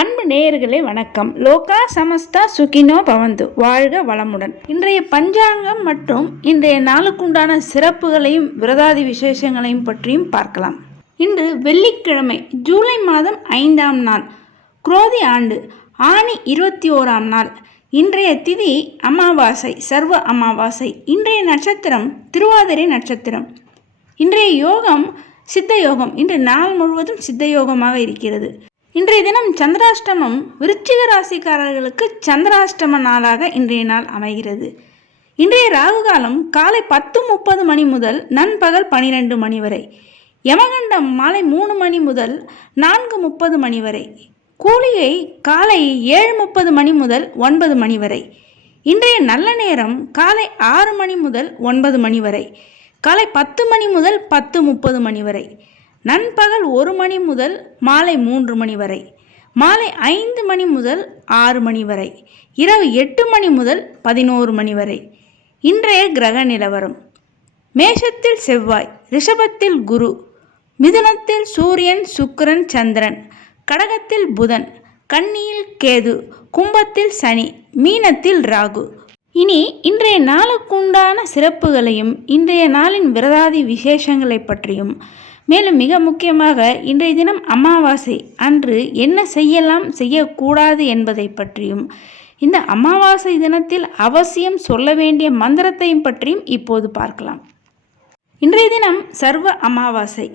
அன்பு நேயர்களே வணக்கம். லோகா சமஸ்தா சுகினோ பவந்து, வாழ்க வளமுடன். இன்றைய பஞ்சாங்கம் மற்றும் இன்றைய நாளுக்குண்டான சிறப்புகளையும் விரதாதி விசேஷங்களையும் பற்றியும் பார்க்கலாம். இன்று வெள்ளிக்கிழமை, ஜூலை மாதம் 5ஆம் நாள், குரோதி ஆண்டு ஆனி 21ஆம் நாள். இன்றைய திதி அமாவாசை, சர்வ அமாவாசை. இன்றைய நட்சத்திரம் திருவாதிரை நட்சத்திரம். இன்றைய யோகம் சித்த யோகம். இன்று நாள் முழுவதும் சித்த யோகமாக இருக்கிறது. இன்றைய தினம் சந்திராஷ்டமம். விருச்சிக ராசிக்காரர்களுக்கு சந்திராஷ்டம நாளாக இன்றைய நாள் அமைகிறது. இன்றைய ராகு காலம் காலை 10:30 மணி முதல் நண்பகல் 12 மணி வரை. யமகண்டம் மாலை 3 மணி முதல் 4:30 மணி வரை. கூலிகை காலை 7:30 மணி முதல் 9 மணி வரை. இன்றைய நல்ல நேரம் காலை 6 மணி முதல் 9 மணி வரை. காலை 10 மணி முதல் 10:30 மணி வரை. நண்பகல் 1 மணி முதல் மாலை 3 மணி வரை. மாலை 5 மணி முதல் 6 மணி வரை. இரவு 8 மணி முதல் 11 மணி வரை. இன்றைய கிரக நிலவரம்: மேஷத்தில் செவ்வாய், ரிஷபத்தில் குரு, மிதுனத்தில் சூரியன், சுக்கிரன், சந்திரன், கடகத்தில் புதன், கன்னியில் கேது, கும்பத்தில் சனி, மீனத்தில் ராகு. இனி இன்றைய நாளுக்குண்டான சிறப்புகளையும் இன்றைய நாளின் விரதாதி விசேஷங்களை பற்றியும், மேலும் மிக முக்கியமாக இன்றைய தினம் அமாவாசை அன்று என்ன செய்யலாம் செய்யக்கூடாது என்பதை பற்றியும், இந்த அமாவாசை தினத்தில் அவசியம் சொல்ல வேண்டிய மந்திரத்தையும் பற்றியும் இப்போது பார்க்கலாம். இன்றைய தினம் சர்வ அமாவாசை.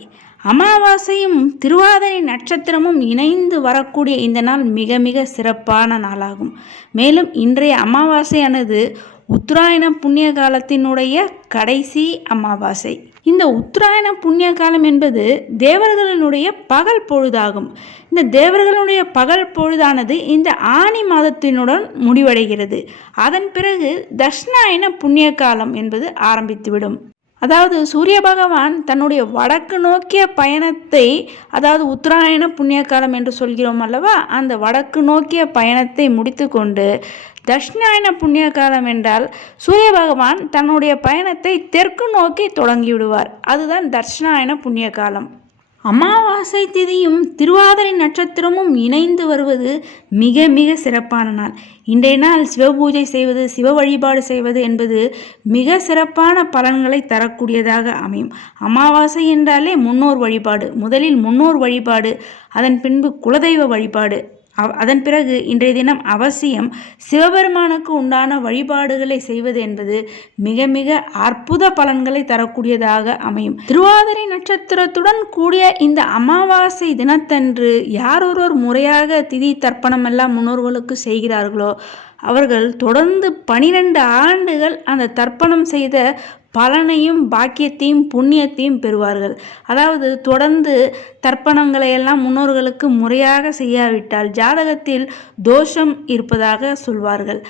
அமாவாசையும் திருவாதிரை நட்சத்திரமும் இணைந்து வரக்கூடிய இந்த நாள் மிக மிக சிறப்பான நாளாகும். மேலும் இன்றைய அமாவாசையானது உத்தராயண புண்ணிய காலத்தினுடைய கடைசி அமாவாசை. இந்த உத்தராயண புண்ணிய காலம் என்பது தேவர்களினுடைய பகல் பொழுதாகும். இந்த தேவர்களுடைய பகல் பொழுதானது இந்த ஆனி மாதத்தினுடன் முடிவடைகிறது. அதன் பிறகு தட்சிணாயன புண்ணிய காலம் என்பது ஆரம்பித்துவிடும். அதாவது சூரிய பகவான் தன்னுடைய வடக்கு நோக்கிய பயணத்தை, அதாவது உத்தராயண புண்ணிய காலம் என்று சொல்கிறோம் அல்லவா, அந்த வடக்கு நோக்கிய பயணத்தை முடித்து கொண்டு தட்சிணாயன புண்ணிய காலம் என்றால் சூரிய பகவான் தன்னுடைய பயணத்தை தெற்கு நோக்கி தொடங்கிவிடுவார். அதுதான் தட்சிணாயன புண்ணிய காலம். அமாவாசை திதியும் திருவாதிரை நட்சத்திரமும் இணைந்து வருவது மிக மிக சிறப்பான நாள். இன்றைய நாள் சிவபூஜை செய்வது, சிவ வழிபாடு செய்வது என்பது மிக சிறப்பான பலன்களை தரக்கூடியதாக அமையும். அமாவாசை என்றாலே முன்னோர் வழிபாடு. முதலில் முன்னோர் வழிபாடு, அதன் பின்பு குலதெய்வ வழிபாடு, அதன் பிறகு இன்றைய தினம் அவசியம் சிவபெருமானுக்கு உண்டான வழிபாடுகளை செய்வது என்பது மிக மிக அற்புத பலன்களை தரக்கூடியதாக அமையும். திருவாதிரை நட்சத்திரத்துடன் கூடிய இந்த அமாவாசை தினத்தன்று யார் ஒருவர் முறையாக திதி தர்ப்பணம் எல்லாம் முன்னோர்களுக்கு செய்கிறார்களோ அவர்கள் தொடர்ந்து 12 ஆண்டுகள் அந்த தர்ப்பணம் செய்த பலனையும் பாக்கியத்தையும் புண்ணியத்தையும் பெறுவார்கள். அதாவது தொடர்ந்து தர்ப்பணங்களை எல்லாம் முன்னோர்களுக்கு முறையாக செய்யாவிட்டால் ஜாதகத்தில் தோஷம் இருப்பதாக சொல்வார்கள்.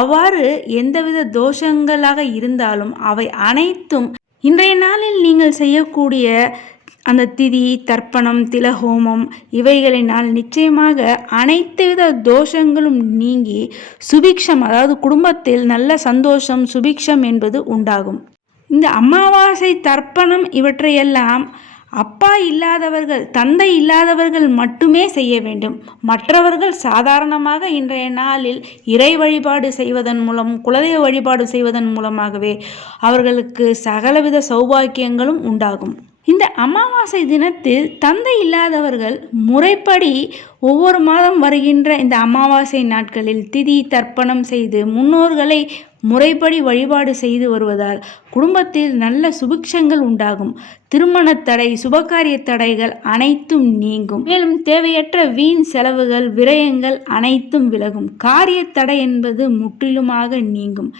அவ்வாறு எந்தவித தோஷங்களாக இருந்தாலும் அவை அனைத்தும் இன்றைய நாளில் நீங்கள் செய்யக்கூடிய அந்த திதி, தர்ப்பணம், திலஹோமம் இவைகளினால் நிச்சயமாக அனைத்து வித தோஷங்களும் நீங்கி சுபிக்ஷம், அதாவது குடும்பத்தில் நல்ல சந்தோஷம், சுபிக்ஷம் என்பது உண்டாகும். இந்த அமாவாசை தர்ப்பணம் இவற்றையெல்லாம் அப்பா இல்லாதவர்கள், தந்தை இல்லாதவர்கள் மட்டுமே செய்ய வேண்டும். மற்றவர்கள் சாதாரணமாக இன்றைய நாளில் இறை வழிபாடு செய்வதன் மூலம், குலதெய்வ வழிபாடு செய்வதன் மூலமாகவே அவர்களுக்கு சகலவித சௌபாக்கியங்களும் உண்டாகும். இந்த அமாவாசை தினத்தில் தந்தை இல்லாதவர்கள் முறைப்படி ஒவ்வொரு மாதம் வருகின்ற இந்த அமாவாசை நாட்களில் திதி தர்ப்பணம் செய்து முன்னோர்களை முறைப்படி வழிபாடு செய்து வருவதால் குடும்பத்தில் நல்ல சுபிக்ஷங்கள் உண்டாகும். திருமண தடை, சுபகாரிய தடைகள் அனைத்தும் நீங்கும். மேலும் தேவையற்ற வீண் செலவுகள், விரயங்கள் அனைத்தும் விலகும். காரிய தடை என்பது முற்றிலுமாக நீங்கும்.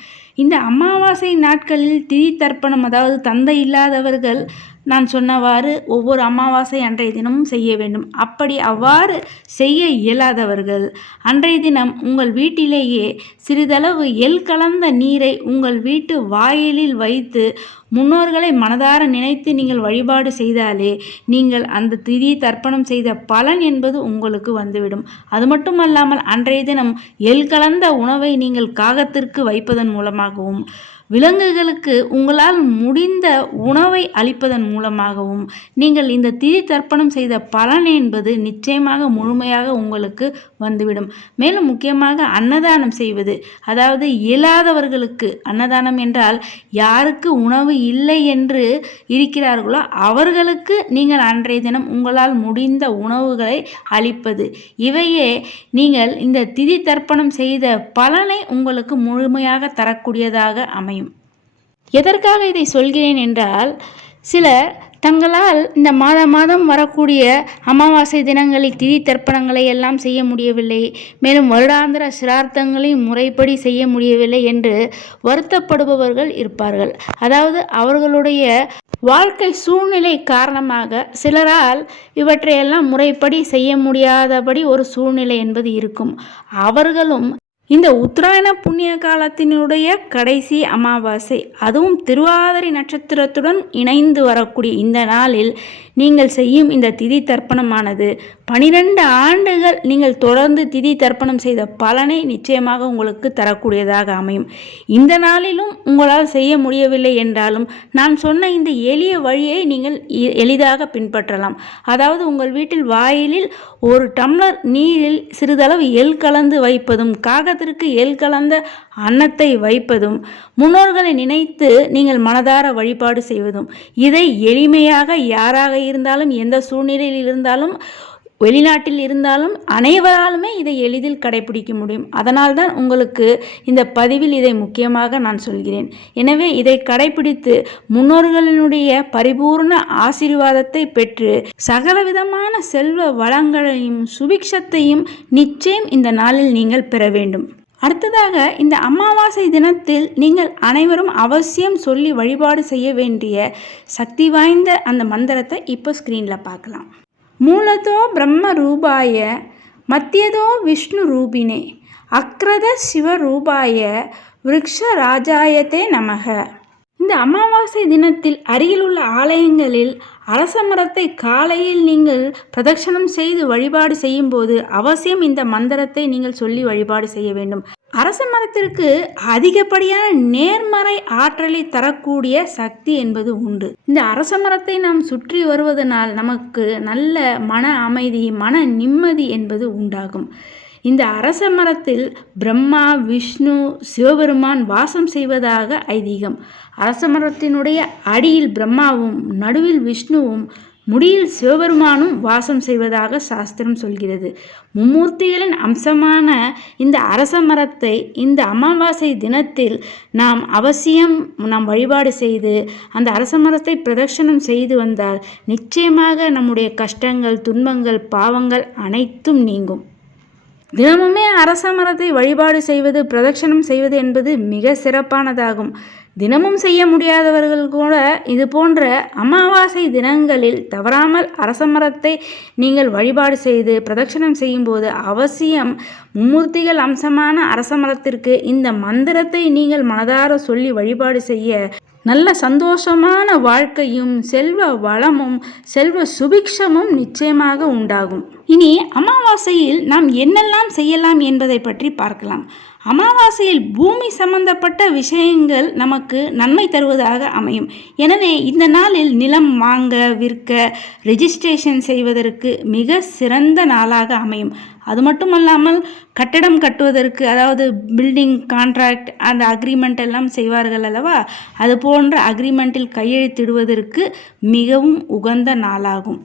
இந்த அமாவாசை நாட்களில் திதி தர்ப்பணம், அதாவது தந்தை இல்லாதவர்கள் நான் சொன்னவாறு ஒவ்வொரு அமாவாசை அன்றைய தினமும் செய்ய வேண்டும். அப்படி அவ்வாறு செய்ய இயலாதவர்கள் அன்றைய தினம் உங்கள் வீட்டிலேயே சிறிதளவு எள் கலந்த நீரை உங்கள் வீட்டு வாயிலில் வைத்து முன்னோர்களை மனதார நினைத்து நீங்கள் வழிபாடு செய்தாலே நீங்கள் அந்த திதி தர்ப்பணம் செய்த பலன் என்பது உங்களுக்கு வந்துவிடும். அது மட்டுமல்லாமல் அன்றைய தினம் எள் கலந்த உணவை நீங்கள் காகத்திற்கு வைப்பதன் மூலமாகவும், விலங்குகளுக்கு உங்களால் முடிந்த உணவை அளிப்பதன் மூலமாகவும் நீங்கள் இந்த திதி தர்ப்பணம் செய்த பலன் என்பது நிச்சயமாக முழுமையாக உங்களுக்கு வந்துவிடும். மேலும் முக்கியமாக அன்னதானம் செய்வது, அதாவது இயலாதவர்களுக்கு அன்னதானம் என்றால் யாருக்கு உணவு இல்லை என்று இருக்கிறார்களோ அவர்களுக்கு நீங்கள் அன்றைய தினம் உங்களால் முடிந்த உணவுகளை அளிப்பது, இவையே நீங்கள் இந்த திதி தர்ப்பணம் செய்த பலனை உங்களுக்கு முழுமையாக தரக்கூடியதாக அமையும். எதற்காக இதை சொல்கிறேன் என்றால், சிலர் தங்களால் இந்த மாதம் வரக்கூடிய அமாவாசை தினங்களில் திதி தர்ப்பணங்களை எல்லாம் செய்ய முடியவில்லை, மேலும் வருடாந்திர சிரார்த்தங்களையும் முறைப்படி செய்ய முடியவில்லை என்று வருத்தப்படுபவர்கள் இருப்பார்கள். அதாவது அவர்களுடைய வாழ்க்கை சூழ்நிலை காரணமாக சிலரால் இவற்றையெல்லாம் முறைப்படி செய்ய முடியாதபடி ஒரு சூழ்நிலை என்பது இருக்கும். அவர்களும் இந்த உத்தராயண புண்ணிய காலத்தினுடைய கடைசி அமாவாசை, அதுவும் திருவாதிரை நட்சத்திரத்துடன் இணைந்து வரக்கூடிய இந்த நாளில் நீங்கள் செய்யும் இந்த திதி தர்ப்பணமானது 12 ஆண்டுகள் நீங்கள் தொடர்ந்து திதி தர்ப்பணம் செய்த பலனை நிச்சயமாக உங்களுக்கு தரக்கூடியதாக அமையும். இந்த நாளிலும் உங்களால் செய்ய முடியவில்லை என்றாலும் நான் சொன்ன இந்த எளிய வழியை நீங்கள் எளிதாக பின்பற்றலாம். அதாவது உங்கள் வீட்டில் வாயிலில் ஒரு டம்ளர் நீரில் சிறிதளவு எள் கலந்து வைப்பதும், காகத்திற்கு எள் கலந்த அன்னத்தை வைப்பதும், முன்னோர்களை நினைத்து நீங்கள் மனதார வழிபாடு செய்வதும், இதை எளிமையாக யாராக இருந்தாலும், எந்த சூழ்நிலையில் இருந்தாலும், வெளிநாட்டில் இருந்தாலும் அனைவராலுமே இதை எளிதில் கடைபிடிக்க முடியும். அதனால்தான் உங்களுக்கு இந்த பதிவில் இதை முக்கியமாக நான் சொல்கிறேன். எனவே இதை கடைபிடித்து முன்னோர்களினுடைய பரிபூர்ண ஆசீர்வாதத்தை பெற்று சகலவிதமான செல்வ வளங்களையும் சுபிக்ஷத்தையும் நிச்சயம் இந்த நாளில் நீங்கள் பெற வேண்டும். அடுத்ததாக, இந்த அமாவாசை தினத்தில் நீங்கள் அனைவரும் அவசியம் சொல்லி வழிபாடு செய்ய வேண்டிய சக்தி வாய்ந்த அந்த மந்திரத்தை இப்போ ஸ்க்ரீனில் பார்க்கலாம். மூலதோ பிரம்ம ரூபாய மத்தியதோ விஷ்ணு ரூபினே அக்ரத சிவரூபாய விருக்ஷ ராஜாயத்தே நமக. இந்த அமாவாசை தினத்தில் அருகிலுள்ள ஆலயங்களில் அரச மரத்தை காலையில் நீங்கள் பிரதட்சணம் செய்து வழிபாடு செய்யும் போது அவசியம் இந்த மந்திரத்தை நீங்கள் சொல்லி வழிபாடு செய்ய வேண்டும். அரச மரத்திற்கு அதிகப்படியான நேர்மறை ஆற்றலை தரக்கூடிய சக்தி என்பது உண்டு. இந்த அரச மரத்தை நாம் சுற்றி வருவதனால் நமக்கு நல்ல மன அமைதி, மன நிம்மதி என்பது உண்டாகும். இந்த அரச மரத்தில் பிரம்மா, விஷ்ணு, சிவபெருமான் வாசம் செய்வதாக ஐதீகம். அரச மரத்தினுடைய அடியில் பிரம்மாவும், நடுவில் விஷ்ணுவும், முடியில் சிவபெருமானும் வாசம் செய்வதாக சாஸ்திரம் சொல்கிறது. மும்மூர்த்திகளின் அம்சமான இந்த அரச மரத்தை இந்த அமாவாசை தினத்தில் நாம் அவசியம் வழிபாடு செய்து அந்த அரச மரத்தை பிரதட்சணம் செய்து வந்தால் நிச்சயமாக நம்முடைய கஷ்டங்கள், துன்பங்கள், பாவங்கள் அனைத்தும் நீங்கும். தினமுமே அரச மரத்தை வழிபாடு செய்வது, பிரதட்சணம் செய்வது என்பது மிக சிறப்பானதாகும். தினமும் செய்ய முடியாதவர்கள் கூட இது போன்ற அமாவாசை தினங்களில் தவறாமல் அரச மரத்தை நீங்கள் வழிபாடு செய்து பிரதட்சணம் செய்யும்போது அவசியம் மும்மூர்த்திகள் அம்சமான அரச மரத்திற்கு இந்த மந்திரத்தை நீங்கள் மனதார சொல்லி வழிபாடு செய்ய நல்ல சந்தோஷமான வாழ்க்கையும், செல்வ வளமும், செல்வ சுபிக்ஷமும் நிச்சயமாக உண்டாகும். இனி அமாவாசையில் நாம் என்னெல்லாம் செய்யலாம் என்பதை பற்றி பார்க்கலாம். அமாவாசையில் பூமி சம்பந்தப்பட்ட விஷயங்கள் நமக்கு நன்மை தருவதாக அமையும். எனவே இந்த நாளில் நிலம் வாங்க, விற்க, ரெஜிஸ்ட்ரேஷன் செய்வதற்கு மிக சிறந்த நாளாக அமையும். அது மட்டுமல்லாமல் கட்டடம் கட்டுவதற்கு, அதாவது பில்டிங் கான்ட்ராக்ட், அந்த அக்ரிமெண்ட் எல்லாம் செய்வார்கள் அல்லவா, அது போன்ற அக்ரிமெண்ட்டில் கையெழுத்திடுவதற்கு மிகவும் உகந்த நாளாகும்.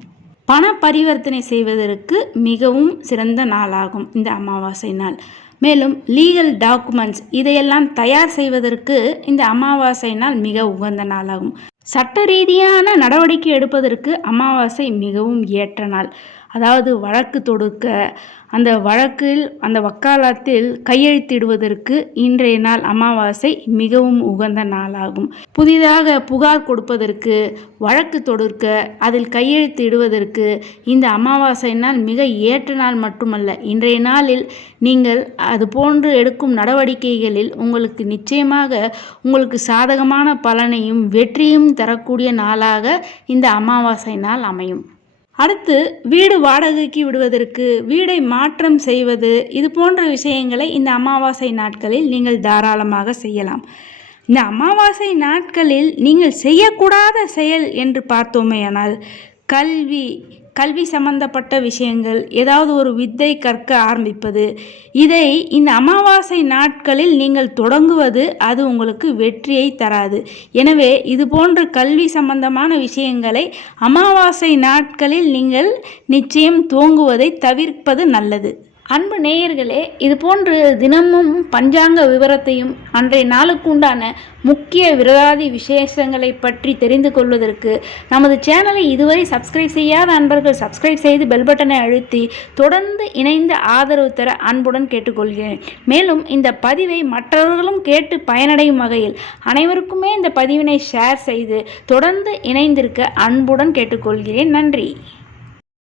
பண பரிவர்த்தனை செய்வதற்கு மிகவும் சிறந்த நாளாகும் இந்த அமாவாசை நாள். மேலும் லீகல் டாக்குமெண்ட்ஸ் இதையெல்லாம் தயார் செய்வதற்கு இந்த அமாவாசை நாள் மிக உகந்த நாளாகும். சட்ட ரீதியான நடவடிக்கை எடுப்பதற்கு அமாவாசை மிகவும் ஏற்ற நாள். அதாவது வழக்கு தொடுக்க, அந்த வழக்கில் அந்த வக்காலத்தில் கையெழுத்திடுவதற்கு இன்றைய நாள் அமாவாசை மிகவும் உகந்த நாளாகும். புதிதாக புகார் கொடுப்பதற்கு, வழக்கு தொடுக்க, அதில் கையெழுத்திடுவதற்கு இந்த அமாவாசை நாள் மிக ஏற்ற நாள் மட்டுமல்ல, இன்றைய நாளில் நீங்கள் அது போன்று எடுக்கும் நடவடிக்கைகளில் உங்களுக்கு நிச்சயமாக உங்களுக்கு சாதகமான பலனையும் வெற்றியும் தரக்கூடிய நாளாக இந்த அமாவாசை நாள் அமையும். அடுத்து, வீடு வாடகைக்கு விடுவதற்கு, வீடை மாற்றம் செய்வது, இது போன்ற விஷயங்களை இந்த அமாவாசை நாட்களில் நீங்கள் தாராளமாக செய்யலாம். இந்த அமாவாசை நாட்களில் நீங்கள் செய்யக்கூடாத செயல் என்று பார்த்தோமேயானால், கல்வி சம்பந்தப்பட்ட விஷயங்கள், ஏதாவது ஒரு வித்தை கற்க ஆரம்பிப்பது, இதை இந்த அமாவாசை நாட்களில் நீங்கள் தொடங்குவது அது உங்களுக்கு வெற்றியை தராது. எனவே இது போன்ற கல்வி சம்பந்தமான விஷயங்களை அமாவாசை நாட்களில் நீங்கள் நிச்சயம் துவங்குவதை தவிர்ப்பது நல்லது. அன்பு நேயர்களே, இது போன்று தினமும் பஞ்சாங்க விவரத்தையும் அன்றைய நாளுக்கு உண்டான முக்கிய விரதாதி விசேஷங்களை பற்றி தெரிந்து கொள்வதற்கு நமது சேனலை இதுவரை சப்ஸ்கிரைப் செய்யாத அன்பர்கள் சப்ஸ்கிரைப் செய்து பெல் பட்டனை அழுத்தி தொடர்ந்து இணைந்து ஆதரவு தர அன்புடன் கேட்டுக்கொள்கிறேன். மேலும் இந்த பதிவை மற்றவர்களும் கேட்டு பயனடையும் வகையில் அனைவருக்குமே இந்த பதிவினை ஷேர் செய்து தொடர்ந்து இணைந்திருக்க அன்புடன் கேட்டுக்கொள்கிறேன். நன்றி.